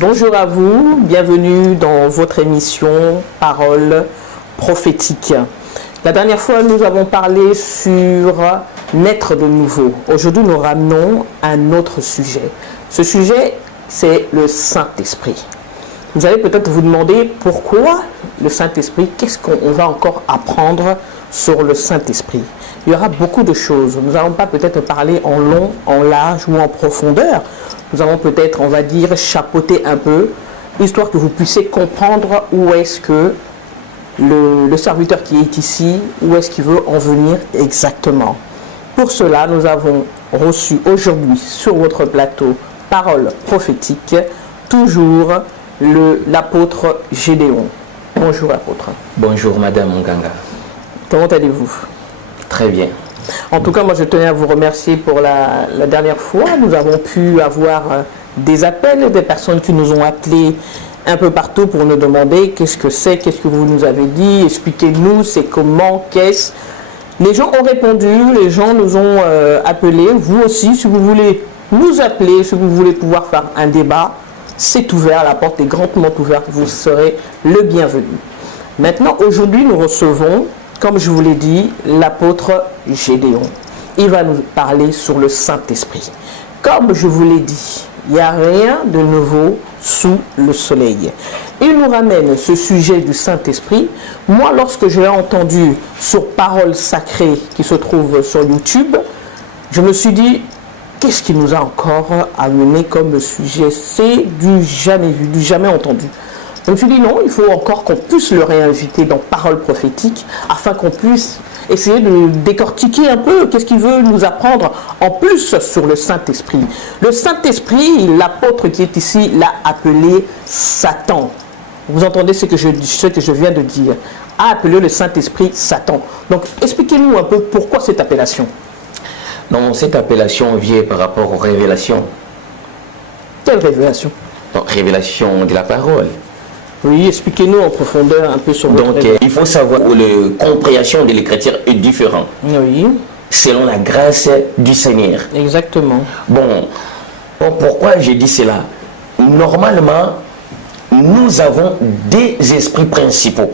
Bonjour à vous, bienvenue dans votre émission Paroles prophétiques. La dernière fois, nous avons parlé sur naître de nouveau. Aujourd'hui, nous ramenons un autre sujet. Ce sujet, c'est le Saint-Esprit. Vous allez peut-être vous demander pourquoi le Saint-Esprit, qu'est-ce qu'on va encore apprendre sur le Saint-Esprit. Il y aura beaucoup de choses. Nous n'allons pas peut-être parler en long, en large ou en profondeur. Nous allons peut-être, on va dire, chapeauter un peu, histoire que vous puissiez comprendre où est-ce que le serviteur qui est ici, où est-ce qu'il veut en venir exactement. Pour cela, nous avons reçu aujourd'hui sur votre plateau Paroles prophétiques, toujours l'apôtre Gédéon. Bonjour apôtre. Bonjour Madame Nganga. Comment allez-vous? Très bien. En tout cas, moi je tenais à vous remercier pour la dernière fois. Nous avons pu avoir des appels, des personnes qui nous ont appelés un peu partout pour nous demander qu'est-ce que c'est, qu'est-ce que vous nous avez dit, expliquez-nous, c'est comment, qu'est-ce. Les gens ont répondu, les gens nous ont appelés. Vous aussi, si vous voulez nous appeler, si vous voulez pouvoir faire un débat, c'est ouvert, la porte est grandement ouverte, vous serez le bienvenu. Maintenant, aujourd'hui, nous recevons, comme je vous l'ai dit, l'apôtre Gédéon. Il va nous parler sur le Saint-Esprit. Comme je vous l'ai dit, il n'y a rien de nouveau sous le soleil. Il nous ramène ce sujet du Saint-Esprit. Moi, lorsque je l'ai entendu sur Paroles sacrées qui se trouve sur YouTube, je me suis dit, qu'est-ce qui nous a encore amené comme sujet? C'est du jamais vu, du jamais entendu. Je me suis dit non, il faut encore qu'on puisse le réinviter dans Paroles prophétiques afin qu'on puisse essayer de décortiquer un peu qu'est-ce qu'il veut nous apprendre en plus sur le Saint-Esprit. Le Saint-Esprit, l'apôtre qui est ici l'a appelé Satan. Vous entendez ce que je viens de dire? A appelé le Saint-Esprit Satan. Donc expliquez-nous un peu pourquoi cette appellation. Non, cette appellation vient par rapport aux révélations. Quelle révélation? Non, révélation de la parole. Oui, expliquez-nous en profondeur un peu sur votre Donc, il faut savoir que la compréhension de l'écriture est différente. Oui. Selon la grâce du Seigneur. Exactement. Bon, pourquoi j'ai dit cela? Normalement, nous avons des esprits principaux.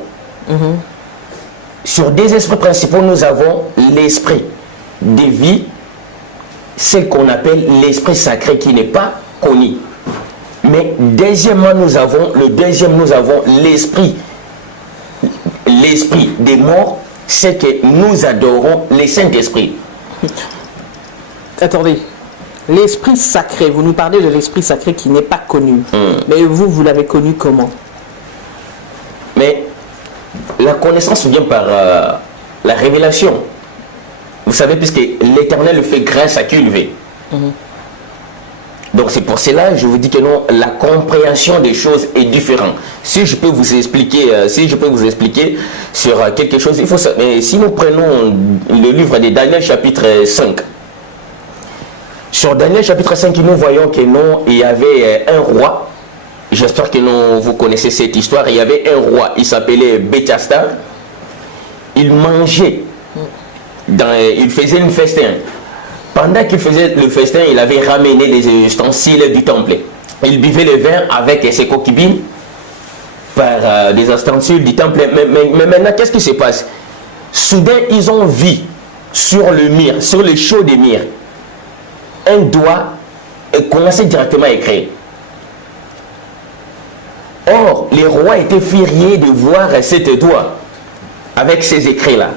Sur des esprits principaux, nous avons l'esprit de vie, ce qu'on appelle l'esprit sacré qui n'est pas connu. Mais deuxièmement, nous avons l'esprit des morts, c'est que nous adorons le Saint-Esprit. Attendez, l'esprit sacré, vous nous parlez de l'esprit sacré qui n'est pas connu. Mais vous l'avez connu comment? Mais la connaissance vient par la révélation. Vous savez, puisque l'Éternel fait grâce à qui il veut. Donc c'est pour cela je vous dis que non, la compréhension des choses est différente. Si je peux vous expliquer, sur quelque chose, il faut savoir. Si nous prenons le livre de Daniel chapitre 5, sur Daniel chapitre 5, nous voyons que non, il y avait un roi. J'espère que non, vous connaissez cette histoire. Il y avait un roi, il s'appelait Belchassar. Il mangeait, il faisait une festin. Pendant qu'il faisait le festin, il avait ramené les ustensiles du temple. Il buvait le vin avec ses concubines par des ustensiles du temple. Mais maintenant, qu'est-ce qui se passe? Soudain, ils ont vu sur le mur, sur le chaud des murs, un doigt commençait directement à écrire. Or, les rois étaient furieux de voir cet doigt avec ces écrits-là.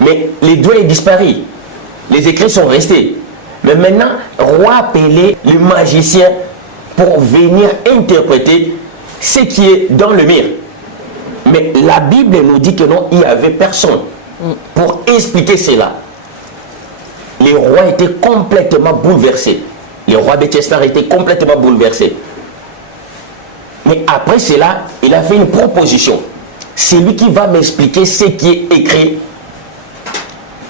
Mais les doigts est disparu. Les écrits sont restés. Mais maintenant, roi appelé le magicien pour venir interpréter ce qui est dans le mur. Mais la Bible nous dit que non, il n'y avait personne pour expliquer cela. Les rois étaient complètement bouleversés. Le roi Belchassar était complètement bouleversé. Mais après cela, il a fait une proposition. C'est lui qui va m'expliquer ce qui est écrit.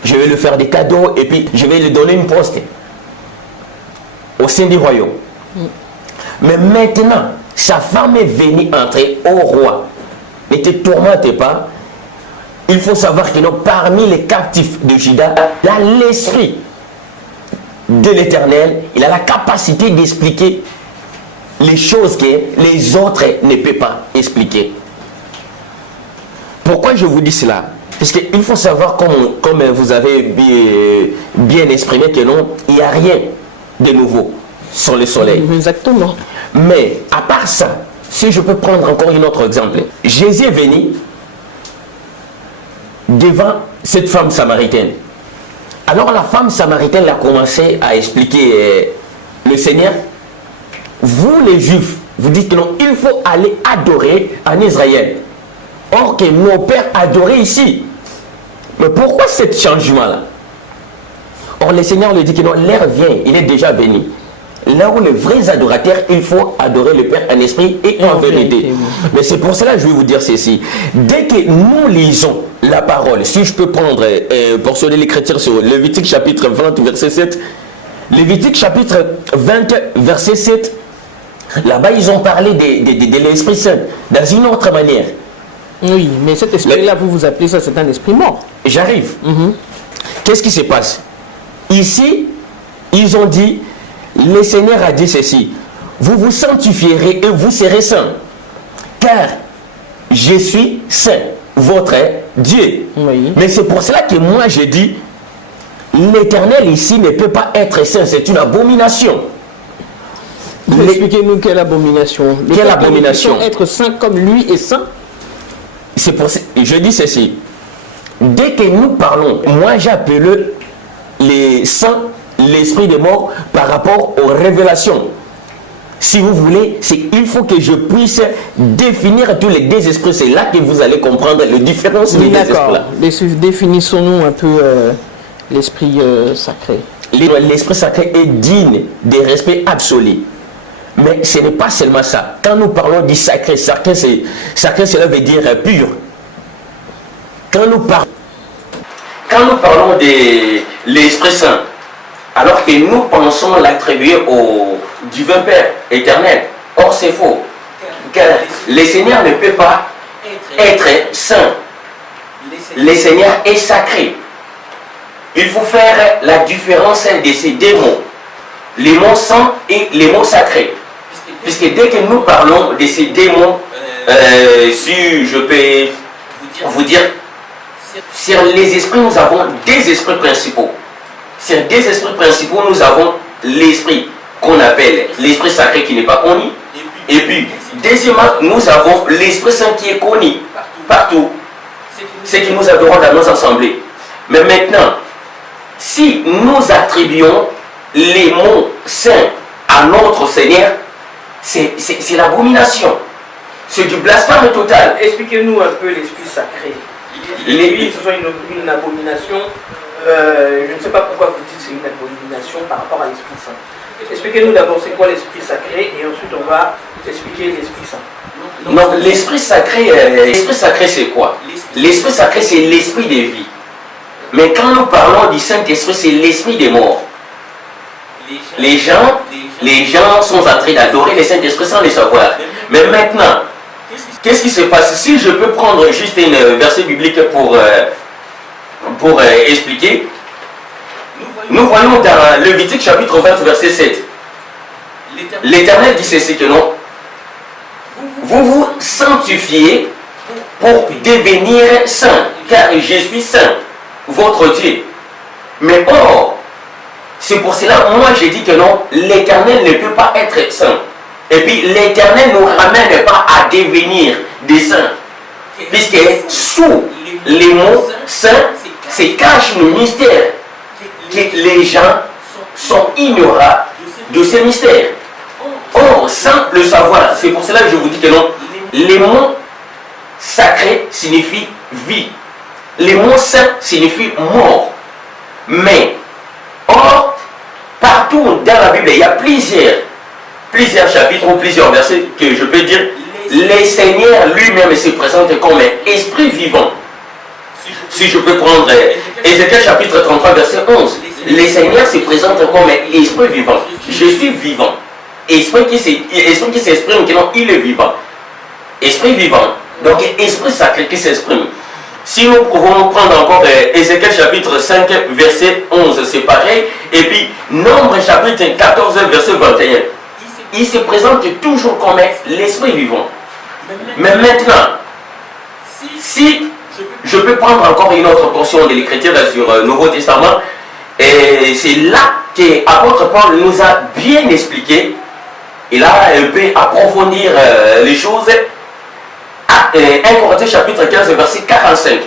Je vais lui faire des cadeaux et puis je vais lui donner une poste au sein du royaume. Mais maintenant, sa femme est venue entrer au roi. Ne te tourmente pas. Il faut savoir que parmi les captifs de Juda, il a l'esprit de l'Éternel. Il a la capacité d'expliquer les choses que les autres ne peuvent pas expliquer. Pourquoi je vous dis cela? Parce qu'il faut savoir, comme vous avez bien exprimé, que non, il n'y a rien de nouveau sur le soleil. Exactement. Mais à part ça, si je peux prendre encore un autre exemple, Jésus est venu devant cette femme samaritaine. Alors la femme samaritaine a commencé à expliquer le Seigneur. Vous les Juifs, vous dites que non, il faut aller adorer en Israël. Or que nos pères adoraient ici. Mais pourquoi ce changement-là? Or le Seigneur lui dit que non, l'heure vient, il est déjà venu. Là où les vrais adorateurs, il faut adorer le Père en esprit et en vérité. Mais c'est pour cela que je vais vous dire ceci. Dès que nous lisons la parole, si je peux prendre pour sonner les chrétiens sur Lévitique chapitre 20, verset 7, Lévitique chapitre 20, verset 7, là-bas ils ont parlé de l'Esprit Saint dans une autre manière. Oui, mais cet esprit-là, vous appelez ça, c'est un esprit mort. J'arrive. Qu'est-ce qui se passe? Ici, ils ont dit, le Seigneur a dit ceci, vous vous sanctifierez et vous serez saints, car je suis saint, votre Dieu. Oui. Mais c'est pour cela que moi je dis, l'Éternel ici ne peut pas être saint, c'est une abomination. Expliquez-nous quelle abomination. Quelle abomination? Être saint comme lui est saint. C'est pour ça je dis ceci. Dès que nous parlons, moi j'appelle les saints l'esprit des morts par rapport aux révélations. Si vous voulez, il faut que je puisse définir tous les deux esprits. C'est là que vous allez comprendre la différence des deux esprits. Définissons-nous un peu l'esprit sacré. L'esprit sacré est digne de respect absolu. Mais ce n'est pas seulement ça. Quand nous parlons du sacré, sacré cela veut dire pur. Quand nous parlons de l'Esprit Saint, alors que nous pensons l'attribuer au divin Père éternel. Or c'est faux. Car le Seigneur ne peut pas être saint. Le Seigneur est sacré. Il faut faire la différence de ces deux mots. Les mots saints et les mots sacrés. Puisque dès que nous parlons de ces deux mots, si je peux vous dire, sur les esprits, nous avons deux esprits principaux. Sur deux esprits principaux, nous avons l'esprit qu'on appelle l'esprit sacré qui n'est pas connu. Et puis, deuxièmement, nous avons l'Esprit Saint qui est connu partout. Ce que nous adorons dans nos assemblées. Mais maintenant, si nous attribuons les mots saints à notre Seigneur, c'est l'abomination. C'est du blasphème total. Expliquez-nous un peu l'esprit sacré. Oui, ce soit une abomination. Je ne sais pas pourquoi vous dites que c'est une abomination par rapport à l'Esprit Saint. Expliquez-nous d'abord c'est quoi l'Esprit sacré et ensuite on va expliquer l'Esprit Saint. Donc l'Esprit sacré c'est quoi? L'Esprit sacré c'est l'Esprit de vie. Mais quand nous parlons du Saint-Esprit, c'est l'Esprit des morts. Les gens sont en train d'adorer le Saint-Esprit sans le savoir. Mais maintenant, qu'est-ce qui se passe? Si je peux prendre juste un verset biblique pour expliquer. Nous voyons dans Lévitique chapitre 20 verset 7. L'Éternel dit ceci que non. Vous vous sanctifiez pour devenir saint, car je suis saint, votre Dieu. Mais or, c'est pour cela, moi j'ai dit que non, l'Éternel ne peut pas être saint. Et puis l'Éternel ne nous ramène pas à devenir des saints. Puisque sous les mots saints, c'est cache le mystère. Que les gens sont ignorants de ces mystères. Or, sans le savoir, c'est pour cela que je vous dis que non, les mots sacrés signifient vie. Les mots saints signifient mort. Mais, or, partout dans la Bible, il y a plusieurs chapitres ou plusieurs versets que je peux dire, le Seigneur lui-même se présente comme un esprit vivant. Si je peux prendre Ézéchiel chapitre 33 verset 11, le Seigneur se présente comme un esprit vivant. Je suis vivant. Esprit qui s'exprime, il est vivant. Esprit vivant. Donc esprit sacré qui s'exprime. Si nous pouvons prendre encore Ézéchiel chapitre 5 verset 11, c'est pareil. Et puis Nombre chapitre 14 verset 21. il se présente toujours comme l'esprit vivant. Mais maintenant, si je peux prendre encore une autre portion de l'écriture sur le Nouveau Testament, et c'est là que l'apôtre Paul nous a bien expliqué, il a un peu approfondir les choses. 1 Corinthiens chapitre 15 verset 45.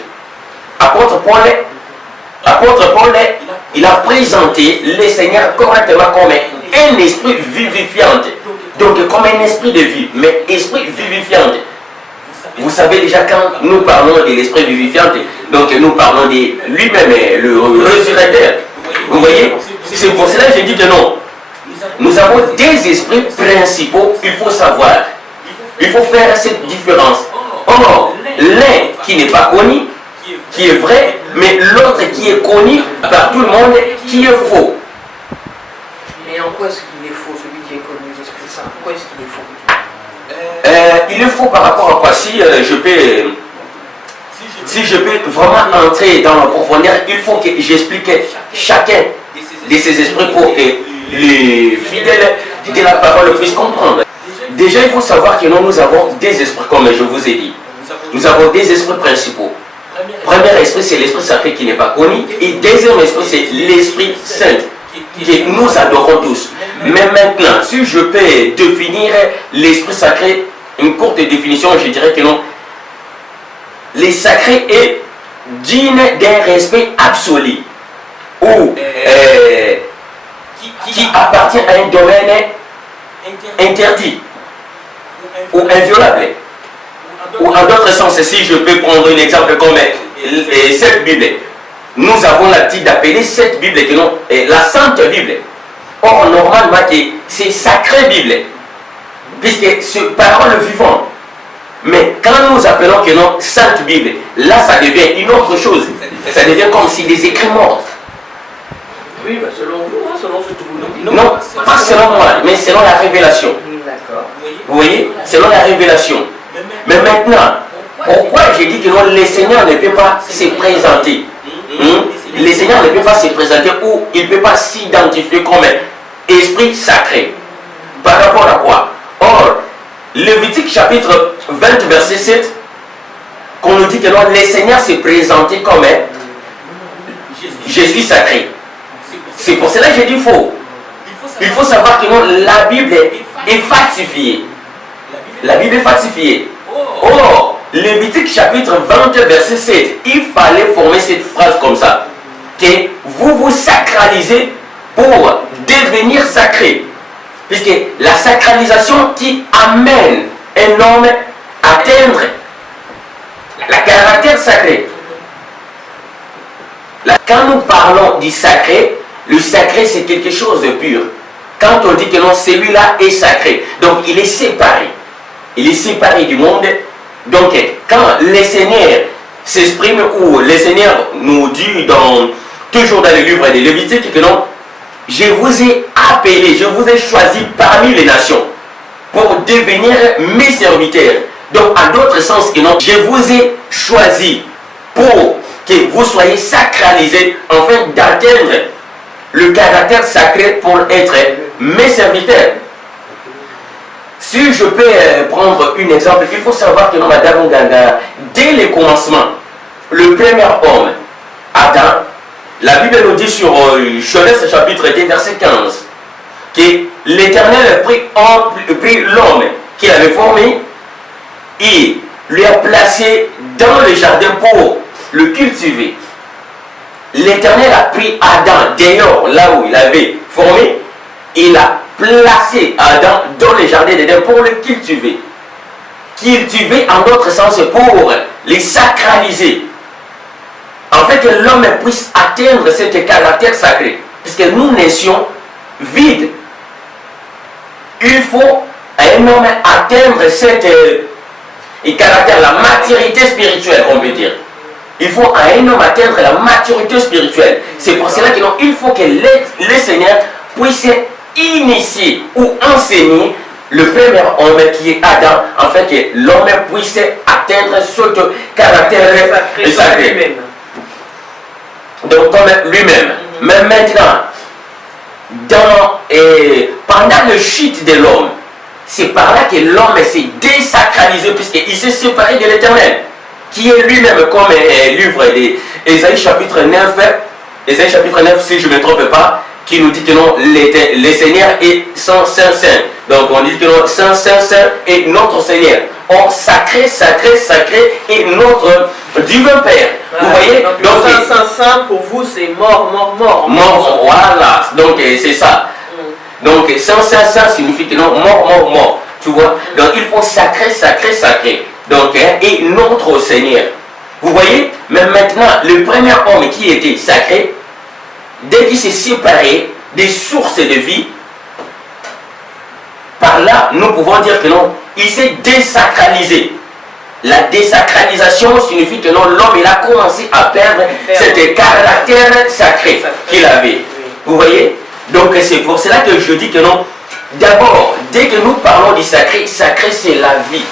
Apôtre Paul, il a présenté le Seigneur correctement comme un esprit vivifiant. Donc comme un esprit de vie, mais esprit vivifiant. Vous savez déjà quand nous parlons de l'esprit vivifiant, donc nous parlons de lui-même, le résurrecteur. Vous voyez, c'est pour cela que j'ai dit que non. Nous avons des esprits principaux, il faut savoir. Il faut faire cette différence. Or, l'un qui n'est pas connu, qui est vrai, mais l'autre qui est connu par tout le monde, qui est faux. Mais en quoi est-ce qu'il est faux, celui qui est connu? C'est ça. Pourquoi est-ce qu'il est faux? Il est faux par rapport à quoi? Si je peux vraiment entrer dans la profondeur, il faut que j'explique chacun de ces esprits pour que les fidèles de la parole puissent comprendre. Déjà, il faut savoir que nous avons des esprits, comme je vous ai dit. Nous avons des esprits principaux. Premier esprit, c'est l'esprit sacré qui n'est pas connu. Et deuxième esprit, c'est l'Esprit Saint, que nous adorons tous. Mais maintenant, si je peux définir l'esprit sacré, une courte définition, je dirais que non. Le sacré est digne d'un respect absolu, ou qui appartient à un domaine interdit ou inviolable. Ou en d'autres sens, si je peux prendre un exemple comme cette Bible, nous avons l'habitude d'appeler cette Bible que non, la Sainte Bible. Or, normalement, c'est sacrée Bible, puisque c'est parole vivante. Mais quand nous appelons que non, Sainte Bible, là ça devient une autre chose. Ça devient comme si des écrits morts. Oui, bah selon vous, hein, selon ce que vous nous dites. Non, pas selon moi, mais selon la révélation. D'accord. Vous voyez, selon la révélation. Mais maintenant, pourquoi j'ai dit que non, le Seigneur ne peut pas se présenter? Le Seigneur ne peut pas se présenter ou il ne peut pas s'identifier comme esprit sacré. Par rapport à quoi? Or, Lévitique chapitre 20 verset 7, qu'on nous dit que non, le Seigneur s'est présenté comme je suis sacré. C'est pour cela que j'ai dit faux. Il faut savoir que non, la Bible est falsifiée. La Bible est falsifiée. Or, Lévitique chapitre 20 verset 7, il fallait former cette phrase comme ça, que vous vous sacralisez pour devenir sacré. Puisque la sacralisation qui amène un homme à atteindre le caractère sacré. Quand nous parlons du sacré, le sacré c'est quelque chose de pur. Quand on dit que non, celui-là est sacré, donc il est séparé. Il est séparé du monde. Donc quand le Seigneur s'exprime, ou le Seigneur nous dit toujours dans le livre de Lévitique que non, je vous ai appelé, je vous ai choisi parmi les nations pour devenir mes serviteurs. Donc, en d'autres sens que non, je vous ai choisi pour que vous soyez sacralisés afin d'atteindre le caractère sacré pour être mes serviteurs. Si je peux prendre un exemple, il faut savoir que Madame Ganga, dès le commencement, le premier homme, Adam, la Bible nous dit sur Genèse chapitre 2 verset 15 que l'Éternel prit l'homme qu'il avait formé et lui a placé dans le jardin pour le cultiver. L'Éternel a pris Adam dehors, là où il avait formé, il a placé Adam dans le jardin d'Éden pour le cultiver. Cultiver en d'autres sens pour les sacraliser. En fait, que l'homme puisse atteindre ce caractère sacré. Puisque nous naissions vides. Il faut à un homme atteindre ce caractère, la maturité spirituelle, on peut dire. Il faut à un homme atteindre la maturité spirituelle. C'est pour cela qu'il faut que le Seigneur puisse initier ou enseigner le premier homme qui est Adam, afin que l'homme puisse atteindre ce caractère sacré. Donc comme lui-même. Mais maintenant, pendant le chute de l'homme, c'est par là que l'homme s'est désacralisé, puisqu'il s'est séparé de l'Éternel, qui est lui-même, comme livre d'Ésaïe chapitre 9, Ésaïe chapitre 9, si je ne me trompe pas, qui nous dit que non, le Seigneur est saint, saint, saint. Donc on dit que non, saint, saint, saint est notre Seigneur. Or, sacré, sacré, sacré est notre divin Père. Vous voyez? Donc saint, saint, saint, pour vous, c'est mort, mort, mort. Mort, voilà. Donc c'est ça. Donc saint, saint, saint signifie que non, mort, mort, mort. Tu vois? Donc il faut sacré, sacré, sacré. Donc, et notre Seigneur. Vous voyez? Mais maintenant, le premier homme qui était sacré, dès qu'il s'est séparé des sources de vie, par là, nous pouvons dire que non, il s'est désacralisé. La désacralisation signifie que non, l'homme il a commencé à perdre cet caractère sacré qu'il avait. Vous voyez? Donc c'est pour cela que je dis que non. D'abord, dès que nous parlons du sacré, sacré c'est la vie.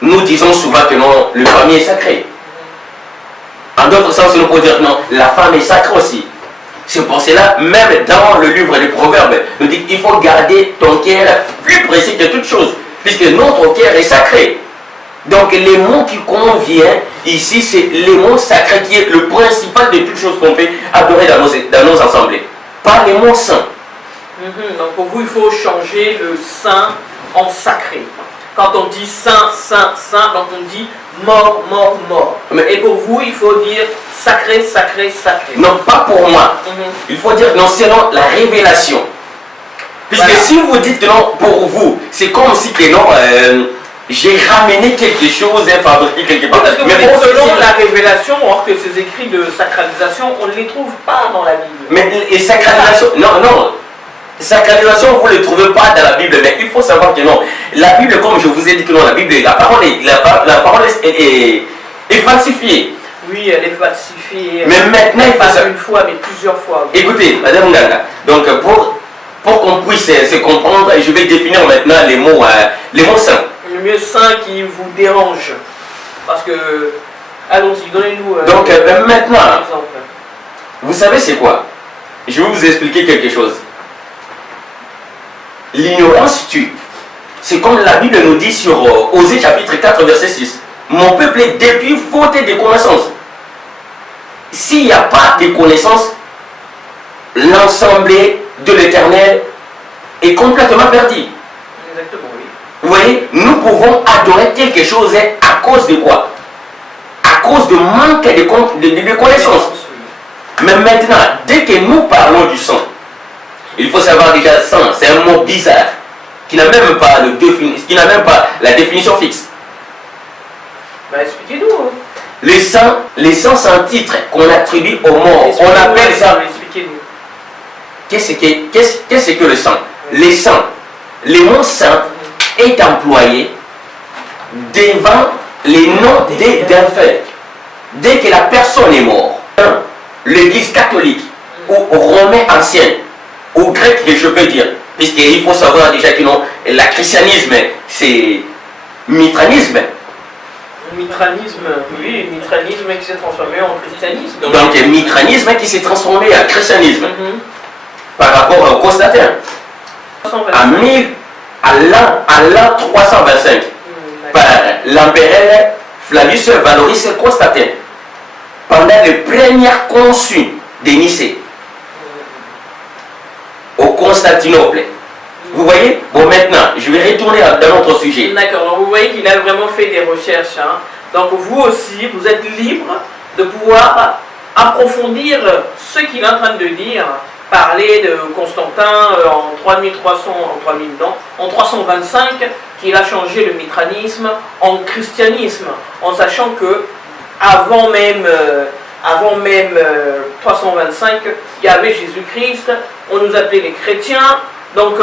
Nous disons souvent que non, le premier est sacré. En d'autres sens, nous pouvons dire que non, la femme est sacrée aussi. C'est pour cela, même dans le livre des Proverbes, nous dit qu'il faut garder ton cœur plus précis que toute chose, puisque notre cœur est sacré. Donc les mots qui conviennent ici, c'est les mots sacrés qui est le principal de toutes choses qu'on peut adorer dans nos assemblées. Pas les mots saints. Donc pour vous, il faut changer le saint en sacré. Quand on dit saint, saint, saint, donc on dit mort, mort, mort. Et pour vous, il faut dire sacré, sacré, sacré. Non, pas pour moi. Il faut dire non, selon la révélation. Puisque voilà. Si vous dites que non, pour vous, c'est comme si que non, j'ai ramené quelque chose et fabriqué quelque part. Parce que mais selon la révélation, or que ces écrits de sacralisation, on ne les trouve pas dans la Bible. Mais les sacralisations, non, non. Sacralisation, vous ne le trouvez pas dans la Bible, mais il faut savoir que non. La Bible, comme je vous ai dit que non, la Bible, la parole est falsifiée. Oui, elle est falsifiée. Mais maintenant, il faut pas une fois, mais plusieurs fois. Écoutez, Madame Nganga, donc pour qu'on puisse se comprendre, je vais définir maintenant les mots saints. Le mieux saint qui vous dérange. Parce que, allons-y, donnez-nous donc maintenant, un exemple. Vous savez c'est quoi? Je vais vous expliquer quelque chose. L'ignorance tue. C'est comme la Bible nous dit sur Osée chapitre 4 verset 6. Mon peuple est depuis faute de connaissances. S'il n'y a pas de connaissances, l'ensemble de l'Éternel est complètement perdu. Exactement, oui. Vous voyez, nous pouvons adorer quelque chose à cause de quoi? À cause de manque de connaissances. Mais maintenant, dès que nous parlons du sang, il faut savoir déjà sang, c'est un mot bizarre qui n'a même pas la définition fixe. Bah, expliquez-nous. Hein. Les sangs, c'est un titre qu'on attribue aux morts. On appelle ça. Expliquez-nous. Qu'est-ce que le sang? Les sangs, le mot saint est employé devant les noms d'un fait. Dès que la personne est morte, l'Église catholique ou romain ancien, ou grec, je peux dire, puisqu'il faut savoir déjà que non, le christianisme, c'est mitranisme. Mitranisme, oui, mitranisme qui s'est transformé en christianisme. Donc, mitranisme qui s'est transformé en christianisme. Par rapport au Constantin. À l'an 325, par l'empereur Flavius Valoris Constantin, pendant le premier consul de Nicée, au Constantinople. Vous voyez? Bon, maintenant, je vais retourner dans notre sujet. D'accord, donc vous voyez qu'il a vraiment fait des recherches. Hein. Donc vous aussi, vous êtes libre de pouvoir approfondir ce qu'il est en train de dire, parler de Constantin en 325, qu'il a changé le mitranisme en christianisme, en sachant que avant même 325, il y avait Jésus-Christ, on nous appelait les chrétiens, donc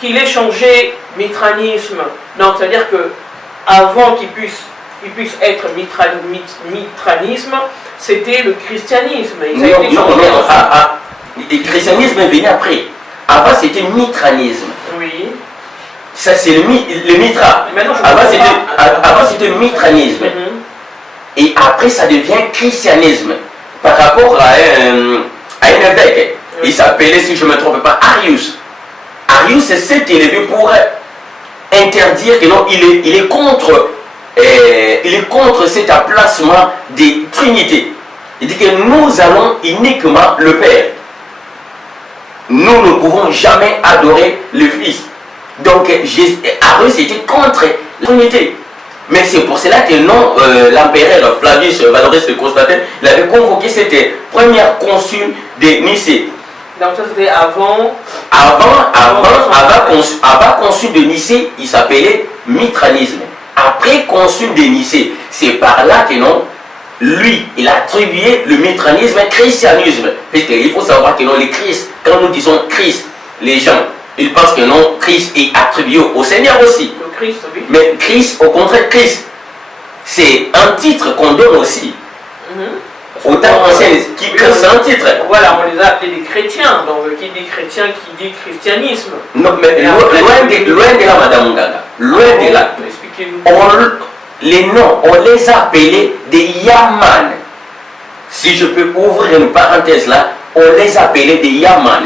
qu'il ait changé mitranisme, donc c'est-à-dire que avant qu'il puisse être mitranisme, c'était le christianisme. Le christianisme est venu après. Avant c'était mitranisme. Oui. Ça c'est le mitra. Avant c'était mitranisme. Et après ça devient christianisme. Par rapport à un évêque. Il s'appelait, si je ne me trompe pas, Arius. Arius s'est élevé pour interdire que non, il est contre cet emplacement des trinités. Il dit que nous allons uniquement le Père. Nous ne pouvons jamais adorer le Fils. Donc Arius était contre la Trinité. Mais c'est pour cela que non, l'empereur Flavius Valorus de Constantin, il avait convoqué cette première consul de Nicée. Donc ça c'était avant consul de Nicée, il s'appelait Mitranisme. Après consul de Nicée, c'est par là que non, lui, il a attribué le mitranisme christianisme. Parce qu'il faut savoir que non, les Christ, quand nous disons Christ, les gens, ils pensent que non, Christ est attribué au Seigneur aussi. le Christ, oui. Mais Christ, au contraire, Christ, c'est un titre qu'on donne aussi. Au temps ancien, c'est un titre. Voilà, on les a appelés des chrétiens. Donc, qui dit chrétien, qui dit christianisme. Non, mais loin de là, Madame Ngaga. Loin de là. Expliquez-nous. Les noms, on les a appelés des Yaman. Si je peux ouvrir une parenthèse là, on les appelait des Yaman.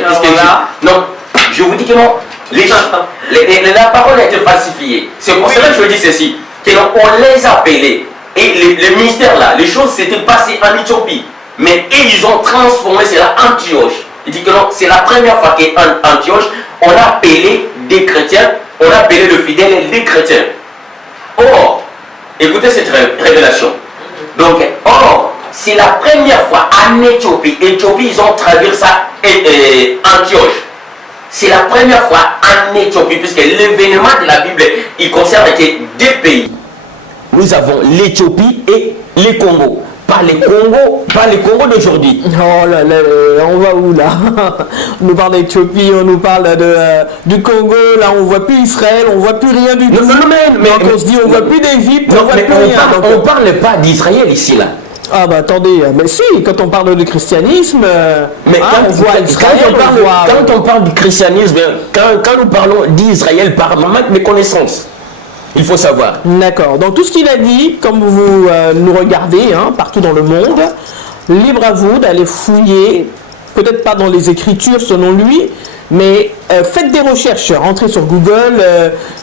Non, je vous dis que non. La parole a été falsifiée. C'est pour cela que je dis ceci. Que non, on les appelait. Et le ministère là, les choses s'étaient passées en Éthiopie. Mais ils ont transformé cela en Antioche. Il dit que non, c'est la première fois qu'en Antioche, on a appelé des chrétiens, on a appelé le fidèle des chrétiens. Or, écoutez cette révélation. Donc, or, c'est la première fois en Éthiopie. Éthiopie, ils ont traduit ça Antioche. C'est la première fois en Éthiopie, puisque l'événement de la Bible, il concerne que deux pays. Nous avons l'Éthiopie et le Congo. Pas le Congo d'aujourd'hui. Oh là là, on va où là? On nous parle d'Éthiopie, on nous parle du Congo, là on voit plus Israël, on voit plus rien du tout. Mais on se dit on voit plus d'Égypte, on voit plus rien. On parle pas d'Israël ici là. Ah bah attendez, mais si, quand on parle de christianisme, on voit Israël, quand on parle du christianisme, quand nous parlons d'Israël par manque de connaissances. Il faut savoir. D'accord. Donc tout ce qu'il a dit, comme vous nous regardez partout dans le monde, libre à vous d'aller fouiller, peut-être pas dans les Écritures selon lui, mais faites des recherches, rentrez sur Google,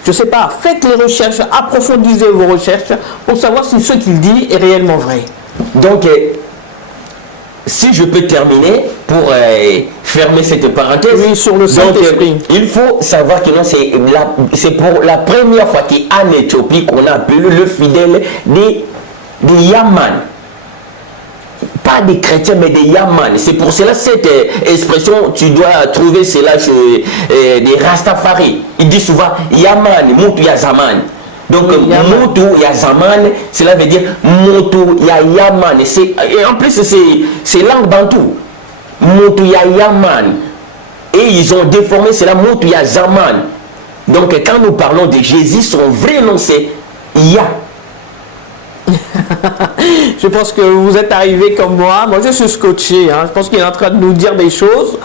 je sais pas, faites les recherches, approfondissez vos recherches pour savoir si ce qu'il dit est réellement vrai. Donc, si je peux terminer pour fermer cette parenthèse. Oui, sur le Saint-Esprit. Il faut savoir que c'est pour la première fois qu'en Éthiopie qu'on a appelé le fidèle des Yaman. Pas des chrétiens, mais des Yaman. C'est pour cela cette expression, tu dois trouver cela chez des Rastafari. Il dit souvent Yaman, Moutou Yazaman. Donc, Moutou Yazaman, cela veut dire Moutou Yaman. Et en plus, c'est langue bantou. Moutou Yaman. Et ils ont déformé cela Moutou Yazaman. Donc, quand nous parlons de Jésus, son vrai nom c'est Ya. Je pense que vous êtes arrivé comme moi. Moi, je suis scotché. Je pense qu'il est en train de nous dire des choses.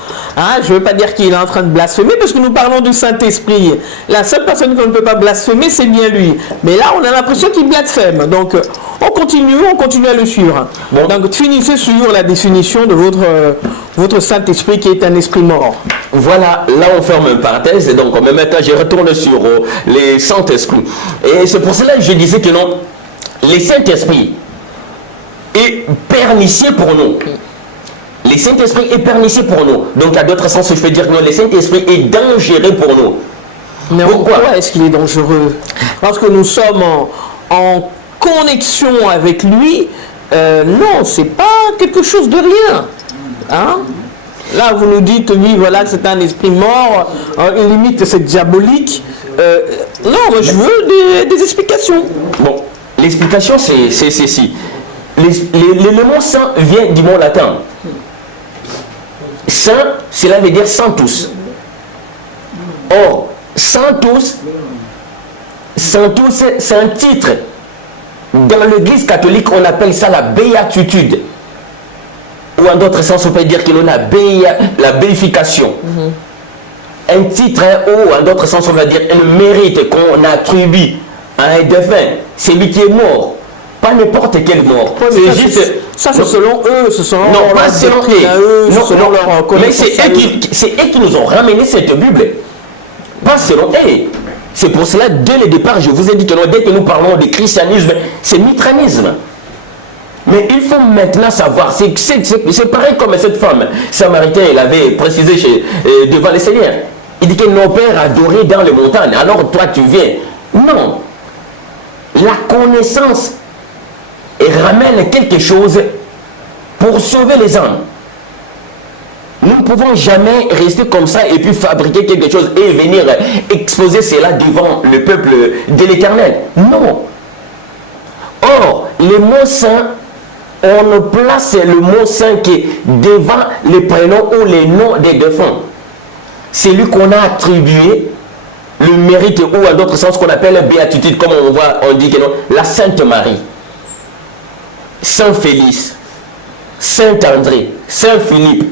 Je ne veux pas dire qu'il est en train de blasphémer parce que nous parlons du Saint-Esprit. La seule personne qu'on ne peut pas blasphémer, c'est bien lui. Mais là, on a l'impression qu'il blasphème. Donc, on continue à le suivre. Bon. Donc, finissez sur la définition de votre Saint-Esprit qui est un esprit mort. Voilà, là on ferme une parenthèse. Donc, maintenant, je retourne sur les Saint-Esprit. Et c'est pour cela que je disais que non. Le Saint-Esprit est pernicieux pour nous. Le Saint-Esprit est pernicieux pour nous. Donc, à d'autres sens, je peux dire que non, le Saint-Esprit est dangereux pour nous. Mais pourquoi est-ce qu'il est dangereux? Parce que nous sommes en connexion avec lui. Non, c'est pas quelque chose de rien. Là, vous nous dites, oui, voilà, c'est un esprit mort. Limite, c'est diabolique. Non, moi, je veux des explications. Bon. L'explication, c'est ceci. Le mot saint vient du mot latin. Saint, cela veut dire sanctus. Or, sanctus, c'est un titre. Dans l'église catholique, on appelle ça la béatitude. Ou en d'autres sens, on peut dire qu'il y a la béification. Un titre, ou en d'autres sens, on va dire un mérite qu'on attribue à un défunt, c'est lui qui est mort, pas n'importe quel mort. C'est juste ça, c'est selon eux, c'est selon non, pas selon eux, selon leur mais c'est eux qui nous ont ramené cette Bible. Pas selon. C'est pour cela, dès le départ, je vous ai dit que non, dès que nous parlons de christianisme, c'est mitranisme. Mais il faut maintenant savoir, c'est pareil comme cette femme samaritaine, elle avait précisé devant le Seigneur. Il dit que nos pères adoraient dans les montagnes, alors toi tu viens. Non. La connaissance ramène quelque chose pour sauver les âmes. Nous ne pouvons jamais rester comme ça et puis fabriquer quelque chose et venir exposer cela devant le peuple de l'Éternel. Non. Or, les mots saints, on place le mot saint qui est devant les prénoms ou les noms des défunts. C'est lui qu'on a attribué le mérite ou en d'autres sens qu'on appelle la béatitude, comme on dit que non, la Sainte Marie, Saint Félix, Saint André, Saint Philippe.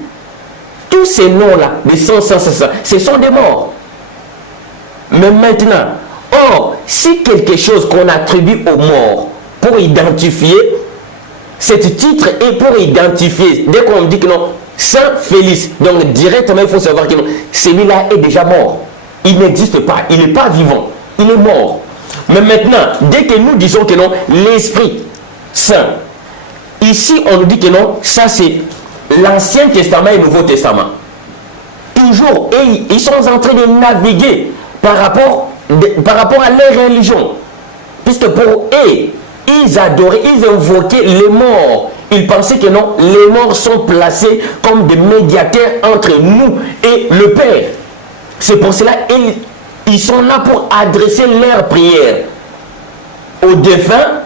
Tous ces noms-là, les saints, ce sont des morts. Mais maintenant, or, si quelque chose qu'on attribue aux morts pour identifier, ce titre est pour identifier, dès qu'on dit que non, Saint Félix, donc directement il faut savoir que non, celui-là est déjà mort. Il n'existe pas, il n'est pas vivant, il est mort. Mais maintenant, dès que nous disons que non, l'Esprit Saint, ici on nous dit que non, ça c'est l'Ancien Testament et le Nouveau Testament. Toujours, et ils sont en train de naviguer par rapport à leur religion. Puisque pour eux, ils adoraient, ils invoquaient les morts. Ils pensaient que non, les morts sont placés comme des médiateurs entre nous et le Père. C'est pour cela qu'ils sont là pour adresser leurs prières aux défunts,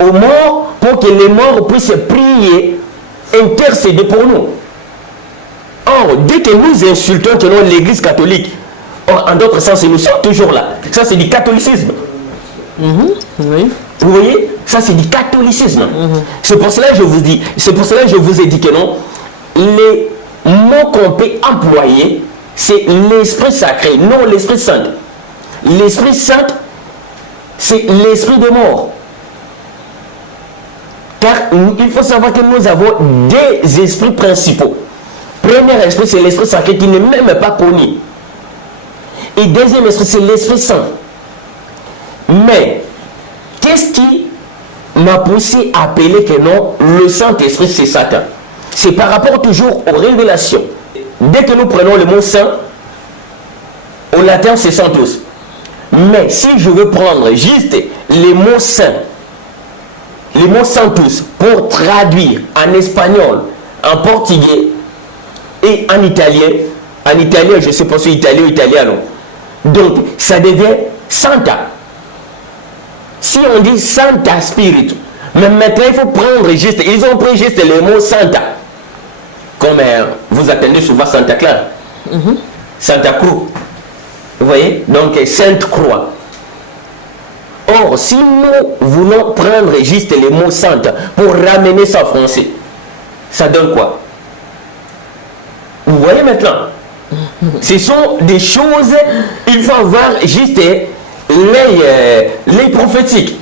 aux morts, pour que les morts puissent prier, intercéder pour nous. Or, dès que nous insultons l'Église catholique, en d'autres sens, nous sommes toujours là. Ça, c'est du catholicisme. Oui. Vous voyez, ça c'est du catholicisme. C'est pour cela que je vous dis, c'est pour cela que je vous ai dit que non, les mots qu'on peut employer, c'est l'Esprit sacré, non l'Esprit Saint. L'Esprit Saint, c'est l'Esprit des morts. Car il faut savoir que nous avons des esprits principaux. Premier esprit, c'est l'Esprit sacré qui n'est même pas connu. Et deuxième esprit, c'est l'Esprit Saint. Mais qu'est-ce qui m'a poussé à appeler que non, le Saint-Esprit c'est Satan? C'est par rapport toujours aux révélations. Dès que nous prenons le mot saint, au latin c'est sanctus. Mais si je veux prendre juste les mots saints, les mots sanctus, pour traduire en espagnol, en portugais et en italien je ne sais pas si italien ou italiano, donc ça devient Santa. Si on dit Santa Spiritu, mais maintenant il faut prendre juste, ils ont pris juste le mot Santa. Comme vous attendez souvent Santa Clara, Santa Cruz. Vous voyez? Donc Sainte Croix. Or, si nous voulons prendre juste les mots Santa pour ramener ça en français, ça donne quoi? Vous voyez maintenant? Ce sont des choses, il faut avoir juste les prophétiques.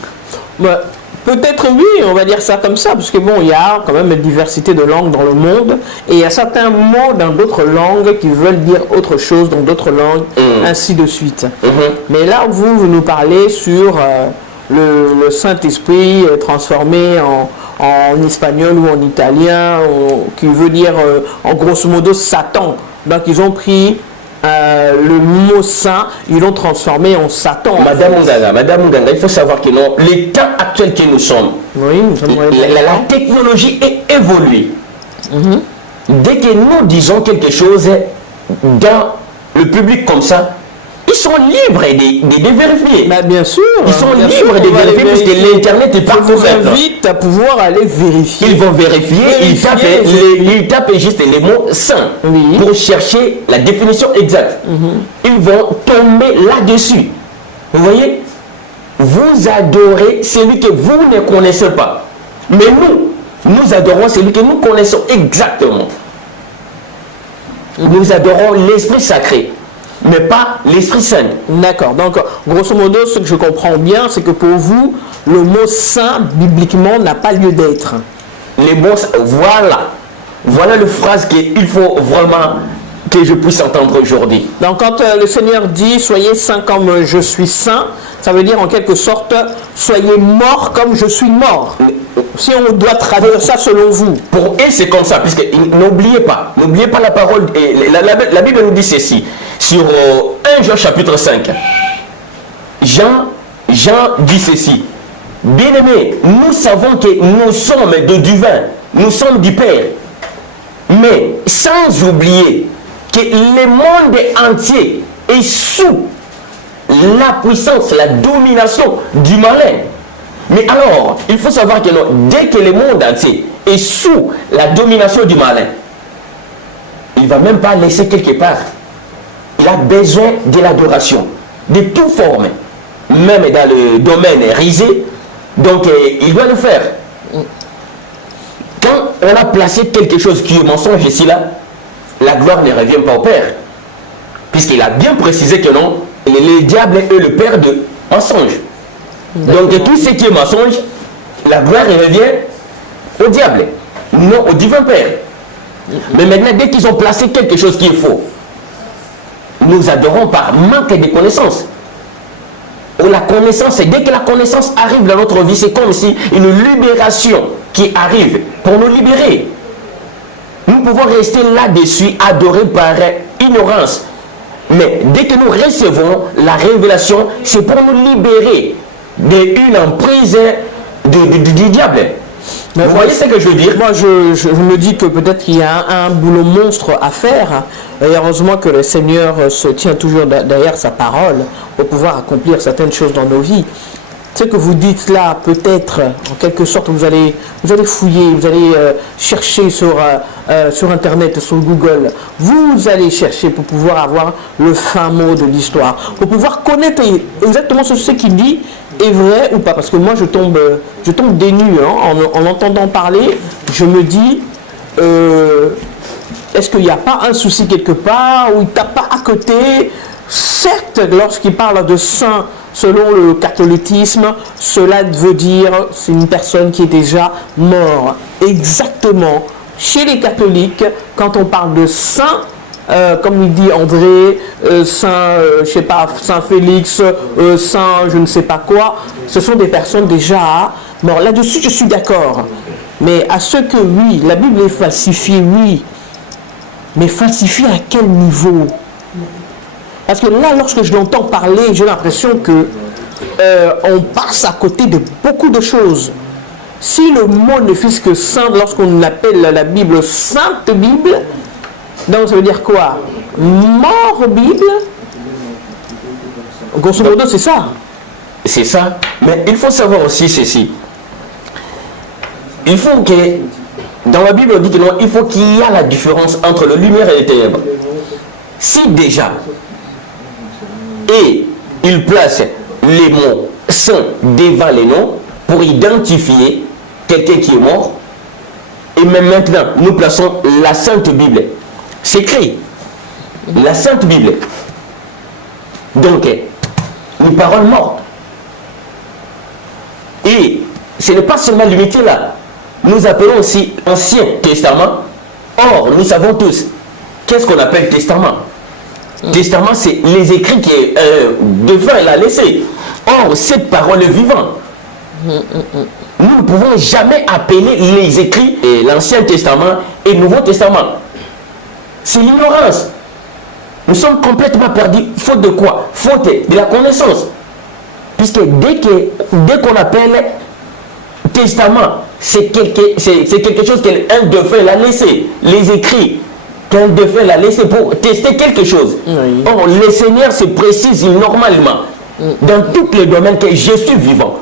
Bah, peut-être oui, on va dire ça comme ça, parce que bon, il y a quand même une diversité de langues dans le monde, et il y a certains mots dans d'autres langues qui veulent dire autre chose dans d'autres langues, ainsi de suite. Mais là, vous nous parlez sur le Saint-Esprit transformé en espagnol ou en italien, qui veut dire en grosso modo Satan. Donc ils ont pris le mot saint, ils l'ont transformé en Satan. Madame Munganga, il faut savoir que non, les temps actuels que nous sommes, oui, la technologie est évoluée. Dès que nous disons quelque chose dans le public comme ça, ils sont libres de vérifier. Bah, bien sûr. Ils sont libres de vérifier parce que l'Internet est partout. Je vous invite à pouvoir aller vérifier. Ils vont vérifier, ils tapent juste les mots saints pour chercher la définition exacte. Ils vont tomber là-dessus. Vous voyez? Vous adorez celui que vous ne connaissez pas. Mais nous adorons celui que nous connaissons exactement. Nous adorons l'Esprit sacré, mais pas l'Esprit Saint. D'accord. Donc, grosso modo, ce que je comprends bien, c'est que pour vous, le mot saint, bibliquement, n'a pas lieu d'être. Les mots, voilà la phrase qu'il faut vraiment que je puisse entendre aujourd'hui. Donc quand le Seigneur dit « Soyez saints comme je suis saint », ça veut dire en quelque sorte « Soyez morts comme je suis mort ». Si on doit traduire ça selon vous. Pour eux, c'est comme ça, puisque n'oubliez pas la parole, et la Bible nous dit ceci, sur 1 Jean chapitre 5. Jean dit ceci, « Bien-aimés, nous savons que nous sommes du vin, nous sommes du Père, mais sans oublier que le monde entier est sous la puissance, la domination du malin. Mais alors, il faut savoir que non, dès que le monde entier est sous la domination du malin, il ne va même pas laisser quelque part. Il a besoin de l'adoration, de toute forme, même dans le domaine risé. Donc, il doit le faire. Quand on a placé quelque chose qui est mensonge ici, là, la gloire ne revient pas au Père. Puisqu'il a bien précisé que non, le diable est le père de mensonge. Donc tout ce qui est mensonge, la gloire revient au diable, non au divin Père. Mais maintenant, dès qu'ils ont placé quelque chose qui est faux, nous adorons par manque de connaissance. Ou la connaissance, et dès que la connaissance arrive dans notre vie, c'est comme si une libération qui arrive pour nous libérer. Nous pouvons rester là-dessus, adorés par ignorance. Mais dès que nous recevons la révélation, c'est pour nous libérer d'une emprise du diable. Mais vous voyez ce que je veux dire? Moi, je me dis que peut-être qu'il y a un boulot monstre à faire. Et heureusement que le Seigneur se tient toujours derrière sa parole pour pouvoir accomplir certaines choses dans nos vies. Ce que vous dites là, peut-être, en quelque sorte, vous allez fouiller, vous allez chercher sur Internet, sur Google. Vous allez chercher pour pouvoir avoir le fin mot de l'histoire, pour pouvoir connaître exactement ce qu'il dit est vrai ou pas. Parce que moi, je tombe des nues en entendant parler. Je me dis, est-ce qu'il n'y a pas un souci quelque part, ou il ne tape pas à côté? Certes, lorsqu'il parle de saint, selon le catholicisme, cela veut dire c'est une personne qui est déjà morte. Exactement. Chez les catholiques, quand on parle de saint, comme il dit André, saint, je sais pas, saint Félix, saint je ne sais pas quoi, ce sont des personnes déjà mortes. Là-dessus, je suis d'accord. Mais à ce que, oui, la Bible est falsifiée, oui. Mais falsifiée à quel niveau? Parce que là, lorsque je l'entends parler, j'ai l'impression que on passe à côté de beaucoup de choses. Si le mot ne fût que saint, lorsqu'on appelle la Bible Sainte Bible, donc ça veut dire quoi? Mort Bible? Grosso modo, c'est ça. C'est ça. Mais il faut savoir aussi ceci. Il faut que, dans la Bible, on dit que non, il faut qu'il y ait la différence entre la lumière et les ténèbres. Si déjà, et il place les mots saints devant les noms pour identifier quelqu'un qui est mort. Et même maintenant, nous plaçons la Sainte Bible. C'est écrit. La Sainte Bible. Donc, une parole morte. Et ce n'est pas seulement limité là. Nous appelons aussi Ancien Testament. Or, nous savons tous, qu'est-ce qu'on appelle Testament? Testament, c'est les écrits que défunt l'a laissé. Or, cette parole est vivante. Nous ne pouvons jamais appeler les écrits et l'Ancien Testament et le Nouveau Testament. C'est l'ignorance. Nous sommes complètement perdus. Faute de quoi? Faute de la connaissance. Puisque dès qu'on appelle Testament, c'est quelque chose qu'un défunt l'a laissé. Les écrits qu'un défunt l'a laissé pour tester quelque chose. Oui. Or, le Seigneur se précise normalement dans tous les domaines que je suis vivant.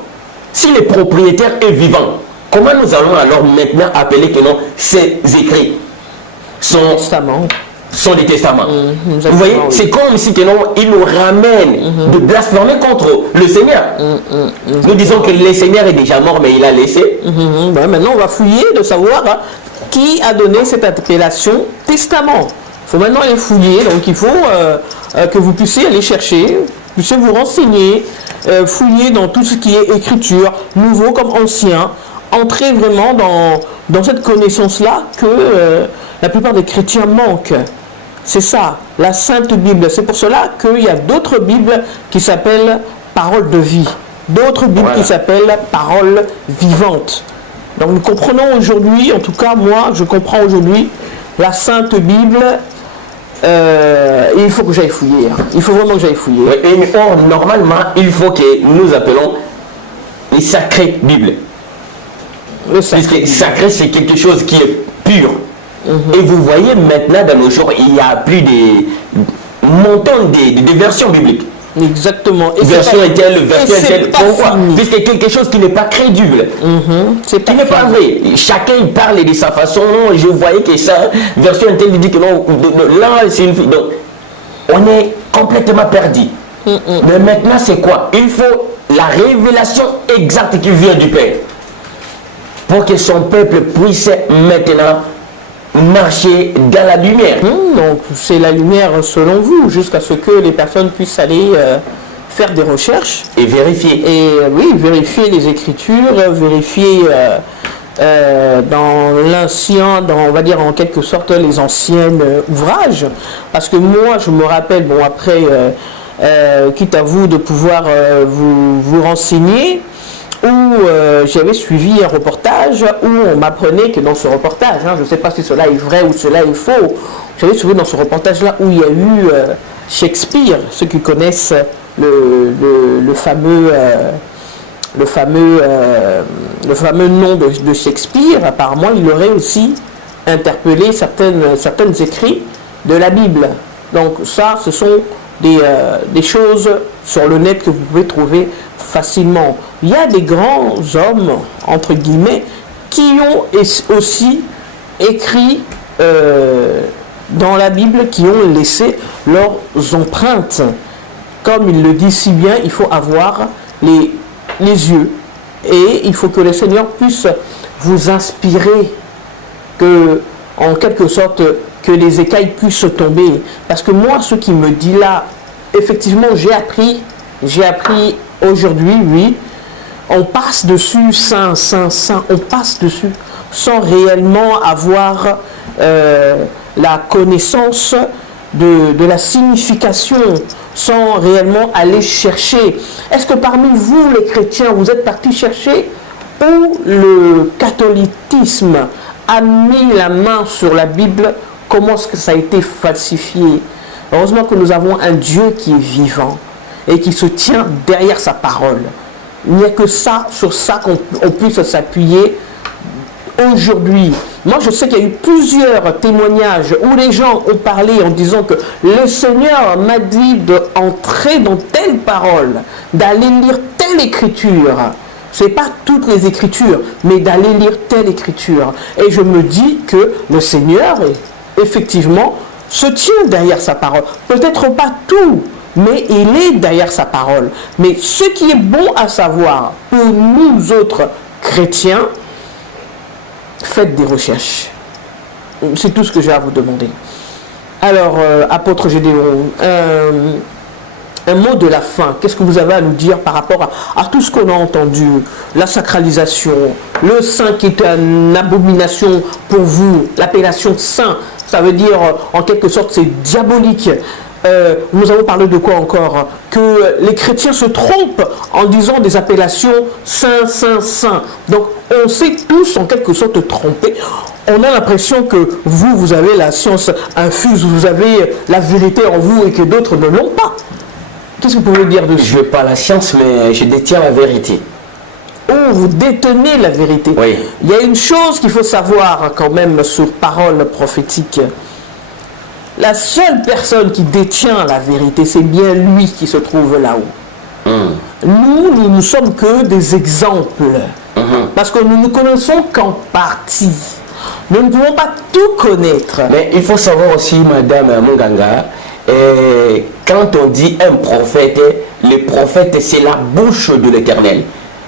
Si le propriétaire est vivant, comment nous allons alors maintenant appeler que non, ces écrits sont des testaments? Vous voyez, c'est comme si que non, il nous ramène de blasphémer contre le Seigneur. Nous disons que le Seigneur est déjà mort, mais il a laissé. Ben, maintenant, on va fouiller de savoir qui a donné cette appellation testament. Il faut maintenant aller fouiller, donc il faut que vous puissiez aller chercher, puissiez vous renseigner, fouiller dans tout ce qui est écriture, nouveau comme ancien, entrer vraiment dans cette connaissance-là que la plupart des chrétiens manquent. C'est ça, la Sainte Bible. C'est pour cela qu'il y a d'autres Bibles qui s'appellent paroles de vie. D'autres Bibles qui s'appellent paroles vivantes. Donc nous comprenons aujourd'hui, en tout cas moi, je comprends aujourd'hui la Sainte Bible. Il faut que j'aille fouiller. Il faut vraiment que j'aille fouiller. Oui, or, normalement, il faut que nous appelons les sacrées Bibles. Puisque sacré, c'est quelque chose qui est pur. Et vous voyez maintenant, dans nos jours, il y a plus de montants de versions bibliques. Exactement. Et version telle, version telle. Pourquoi? Puisque quelque chose qui n'est pas crédible. Qui n'est pas vrai. Chacun il parle de sa façon. Non, je voyais que ça, version telle, il dit que non, là, c'est une fille. Donc, on est complètement perdu. Mais maintenant, c'est quoi? Il faut la révélation exacte qui vient du Père. Pour que son peuple puisse maintenant marcher dans la lumière. Donc c'est la lumière selon vous, jusqu'à ce que les personnes puissent aller faire des recherches. Et vérifier. Et oui, vérifier les Écritures, vérifier dans l'ancien, on va dire en quelque sorte les anciens ouvrages. Parce que moi, je me rappelle, bon après, quitte à vous de pouvoir vous renseigner, où j'avais suivi un reportage où on m'apprenait que dans ce reportage, je ne sais pas si cela est vrai ou cela est faux, j'avais suivi dans ce reportage-là où il y a eu Shakespeare, ceux qui connaissent le fameux nom de Shakespeare, apparemment il aurait aussi interpellé certaines écrits de la Bible. Donc ça, ce sont des choses sur le net que vous pouvez trouver facilement. Il y a des grands hommes, entre guillemets, qui ont aussi écrit dans la Bible, qui ont laissé leurs empreintes. Comme il le dit si bien, il faut avoir les yeux. Et il faut que le Seigneur puisse vous inspirer, que, en quelque sorte, que les écailles puissent tomber. Parce que moi, ce qui me dit là, effectivement, j'ai appris aujourd'hui, oui, on passe dessus, saint, on passe dessus, sans réellement avoir la connaissance de la signification, sans réellement aller chercher. Est-ce que parmi vous, les chrétiens, vous êtes partis chercher où le catholicisme a mis la main sur la Bible? Comment est-ce que ça a été falsifié? Heureusement que nous avons un Dieu qui est vivant et qui se tient derrière sa parole. Il n'y a que ça, sur ça qu'on puisse s'appuyer aujourd'hui. Moi, je sais qu'il y a eu plusieurs témoignages où les gens ont parlé en disant que le Seigneur m'a dit d'entrer dans telle parole, d'aller lire telle écriture. Ce n'est pas toutes les écritures, mais d'aller lire telle écriture. Et je me dis que le Seigneur, effectivement, se tient derrière sa parole. Peut-être pas tout, mais il est derrière sa parole. Mais ce qui est bon à savoir pour nous autres chrétiens, faites des recherches. C'est tout ce que j'ai à vous demander. Alors, apôtre Gédéon, un mot de la fin. Qu'est-ce que vous avez à nous dire par rapport à tout ce qu'on a entendu? La sacralisation, le saint qui est une abomination pour vous, l'appellation saint, ça veut dire en quelque sorte c'est diabolique. Nous avons parlé de quoi encore? Que les chrétiens se trompent en disant des appellations saint, saint, saint. Donc on s'est tous en quelque sorte trompés. On a l'impression que vous avez la science infuse, vous avez la vérité en vous et que d'autres ne l'ont pas. Qu'est-ce que vous pouvez dire dessus? Je n'ai pas la science, mais je détiens la vérité. Oh, vous détenez la vérité. Oui. Il y a une chose qu'il faut savoir quand même sur parole prophétique. La seule personne qui détient la vérité, c'est bien lui qui se trouve là-haut. Nous ne sommes que des exemples. Parce que nous ne connaissons qu'en partie. Nous ne pouvons pas tout connaître. Mais il faut savoir aussi, Madame Munganga, quand on dit un prophète, le prophète c'est la bouche de l'Éternel.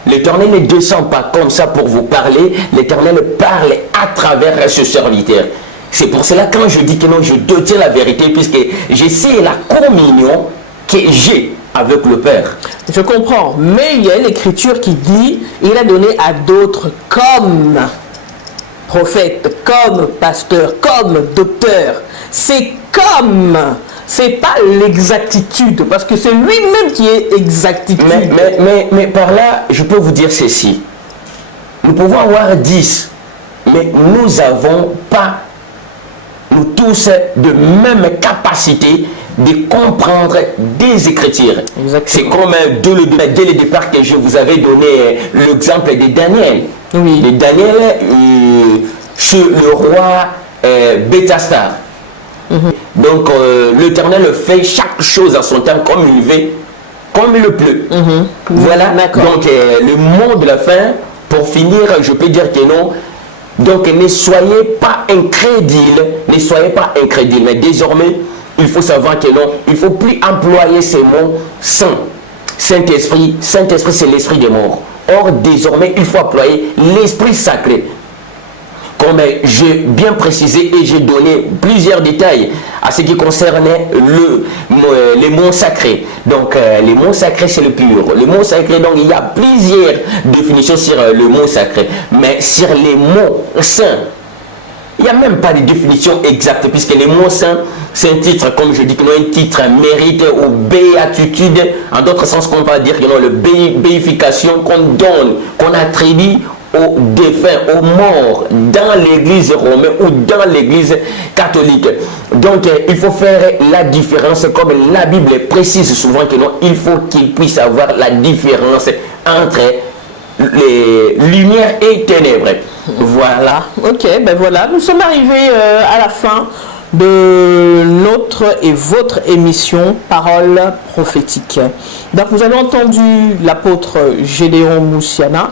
L'Éternel ne descend pas comme ça pour vous parler, l'Éternel parle à travers ce serviteur. C'est pour cela quand je dis que non, je détiens la vérité, puisque je sais la communion que j'ai avec le Père. Je comprends, mais il y a l'écriture qui dit, il a donné à d'autres comme. prophète, comme pasteur, comme docteur. C'est comme, c'est pas l'exactitude, parce que c'est lui-même qui est exactitude. Mais par là, je peux vous dire ceci. Nous pouvons avoir 10, mais nous n'avons pas, nous tous, de même capacité de comprendre des Écritures. C'est comme dès le départ que je vous avais donné l'exemple de Daniel. Oui. De Daniel sur le roi Bétastar. Donc l'Éternel fait chaque chose à son temps comme il veut, comme il le pleut. Voilà. Donc le mot de la fin, pour finir, je peux dire que non. Donc ne soyez pas incrédules, ne soyez pas incrédules. Mais désormais, il faut savoir que non, il ne faut plus employer ces mots saint. Saint-Esprit, Saint-Esprit c'est l'esprit des morts. Or désormais, il faut employer l'esprit sacré. Comme j'ai bien précisé et j'ai donné plusieurs détails à ce qui concernait les mots sacrés. Donc, les mots sacrés, c'est le pur. Le mot sacré, donc, il y a plusieurs définitions sur le mot sacré. Mais sur les mots saints, il n'y a même pas de définition exacte, puisque les mots saints, c'est un titre, comme je dis, que non, un titre mérite ou béatitude. En d'autres sens, qu'on va dire que non, le béification qu'on donne, qu'on attribue aux défunts, aux morts dans l'église romaine ou dans l'église catholique. Donc il faut faire la différence, comme la Bible précise souvent que non, il faut qu'il puisse avoir la différence entre les lumières et ténèbres. Voilà. Ok, ben voilà, nous sommes arrivés à la fin de notre et votre émission Parole prophétique. Donc vous avez entendu l'apôtre Gédéon Moussiana.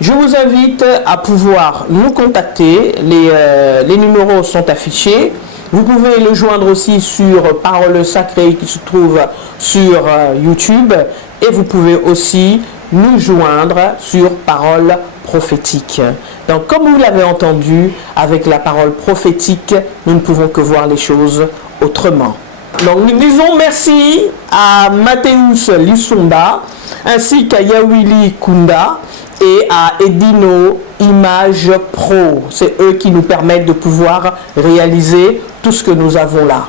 Je vous invite à pouvoir nous contacter. Les numéros sont affichés. Vous pouvez les joindre aussi sur Parole Sacrée qui se trouve sur YouTube. Et vous pouvez aussi nous joindre sur Parole prophétique. Donc, comme vous l'avez entendu, avec la parole prophétique, nous ne pouvons que voir les choses autrement. Donc, nous disons merci à Mathéus Lissonda, ainsi qu'à Yawili Kunda et à Edino Image Pro. C'est eux qui nous permettent de pouvoir réaliser tout ce que nous avons là.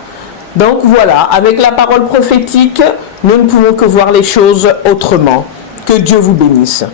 Donc voilà, avec la parole prophétique, nous ne pouvons que voir les choses autrement. Que Dieu vous bénisse.